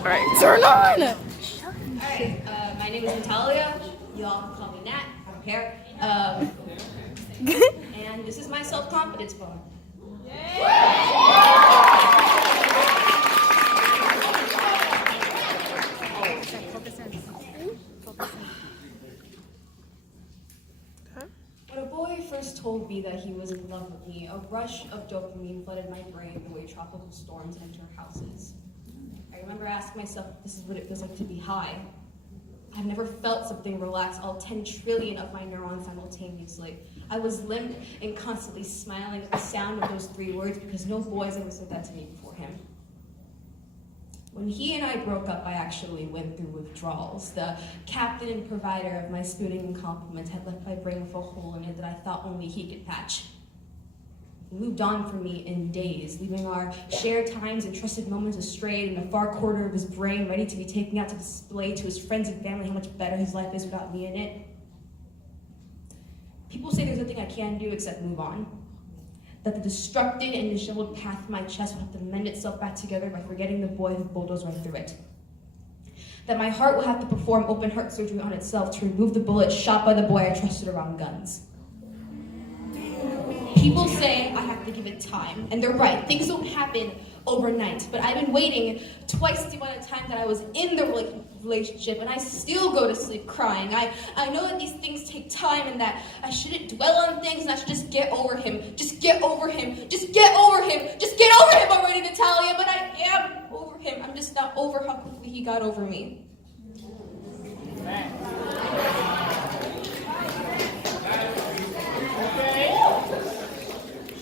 Alright, turn on! Alright, my name is Natalia. You all can call me Nat. I don't care. And this is my self-confidence poem. When a boy first told me that he was in love with me, a rush of dopamine flooded my brain the way tropical storms enter houses. I remember asking myself if this is what it feels like to be high. I've never felt something relax all 10 trillion of my neurons simultaneously. I was limp and constantly smiling at the sound of those 3 words because no boys ever said that to me before him. When he and I broke up, I actually went through withdrawals. The captain and provider of my spooning and compliments had left my brain with a hole in it that I thought only he could patch. He moved on from me in days, leaving our shared times and trusted moments astray in the far corner of his brain, ready to be taken out to display to his friends and family how much better his life is without me in it. People say there's nothing I can do except move on. That the destructed and disheveled path in my chest will have to mend itself back together by forgetting the boy who bulldozed right through it. That my heart will have to perform open heart surgery on itself to remove the bullet shot by the boy I trusted around guns. People say I have to give it time, and they're right. Things don't happen overnight, but I've been waiting twice the amount of time that I was in the relationship, and I still go to sleep crying. I know that these things take time and that I shouldn't dwell on things and I should just get over him. Just get over him. Just get over him. Just get over him already, Natalia, but I am over him. I'm just not over how quickly he got over me.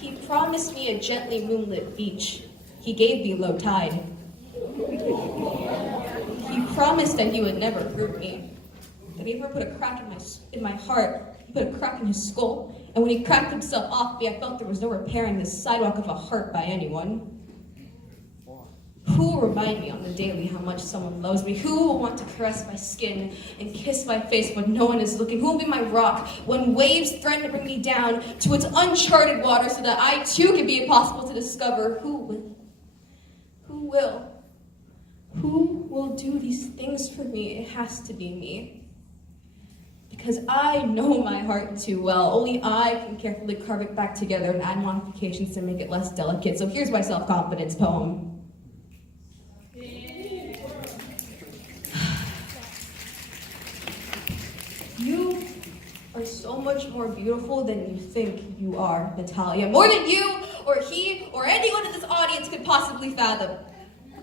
He promised me a gently moonlit beach. He gave me low tide. He promised that he would never hurt me. That he never put a crack in my heart. He put a crack in his skull. And when he cracked himself off me, I felt there was no repairing this sidewalk of a heart by anyone. Who will remind me on the daily how much someone loves me? Who will want to caress my skin and kiss my face when no one is looking? Who will be my rock when waves threaten to bring me down to its uncharted water so that I too can be impossible to discover? Who will do these things for me? It has to be me. Because I know my heart too well. Only I can carefully carve it back together and add modifications to make it less delicate. So here's my self-confidence poem. You are so much more beautiful than you think you are, Natalia. More than you or he or anyone in this audience could possibly fathom.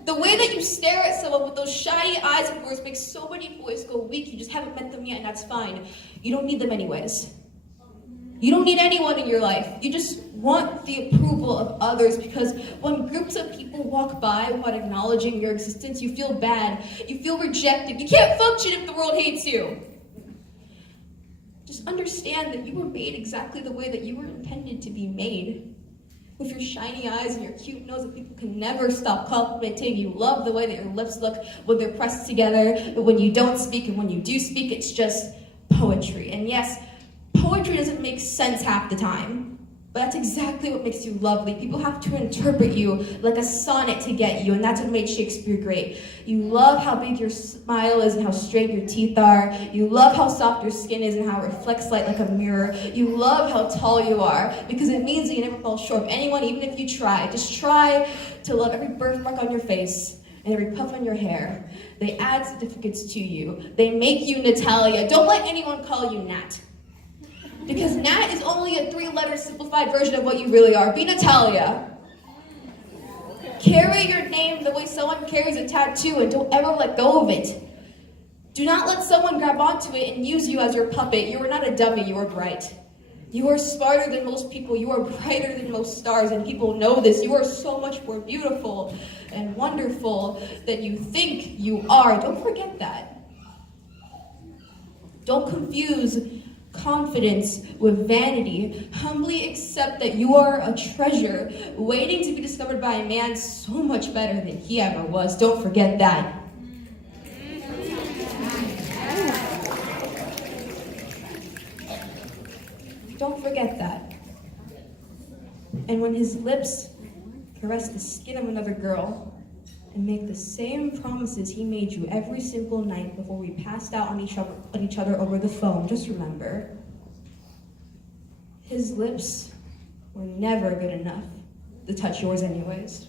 The way that you stare at someone with those shiny eyes of yours makes so many boys go weak. You just haven't met them yet, and that's fine. You don't need them anyways. You don't need anyone in your life. You just want the approval of others, because when groups of people walk by without acknowledging your existence, you feel bad. You feel rejected. You can't function if the world hates you. Just understand that you were made exactly the way that you were intended to be made. With your shiny eyes and your cute nose that people can never stop complimenting. You love the way that your lips look when they're pressed together, but when you don't speak and when you do speak, it's just poetry. And yes, poetry doesn't make sense half the time, but that's exactly what makes you lovely. People have to interpret you like a sonnet to get you, and that's what made Shakespeare great. You love how big your smile is and how straight your teeth are. You love how soft your skin is and how it reflects light like a mirror. You love how tall you are, because it means that you never fall short of anyone, even if you try. Just try to love every birthmark on your face and every puff on your hair. They add significance to you. They make you Natalia. Don't let anyone call you Nat. Because Nat is only a 3-letter simplified version of what you really are. Be Natalia. Carry your name the way someone carries a tattoo, and don't ever let go of it. Do not let someone grab onto it and use you as your puppet. You are not a dummy, you are bright. You are smarter than most people. You are brighter than most stars, and people know this. You are so much more beautiful and wonderful than you think you are. Don't forget that. Don't confuse confidence with vanity. Humbly accept that you are a treasure waiting to be discovered by a man so much better than he ever was. Don't forget that. Don't forget that. And when his lips caress the skin of another girl, and make the same promises he made you every single night before we passed out on each other over the phone. Just remember, his lips were never good enough to touch yours anyways.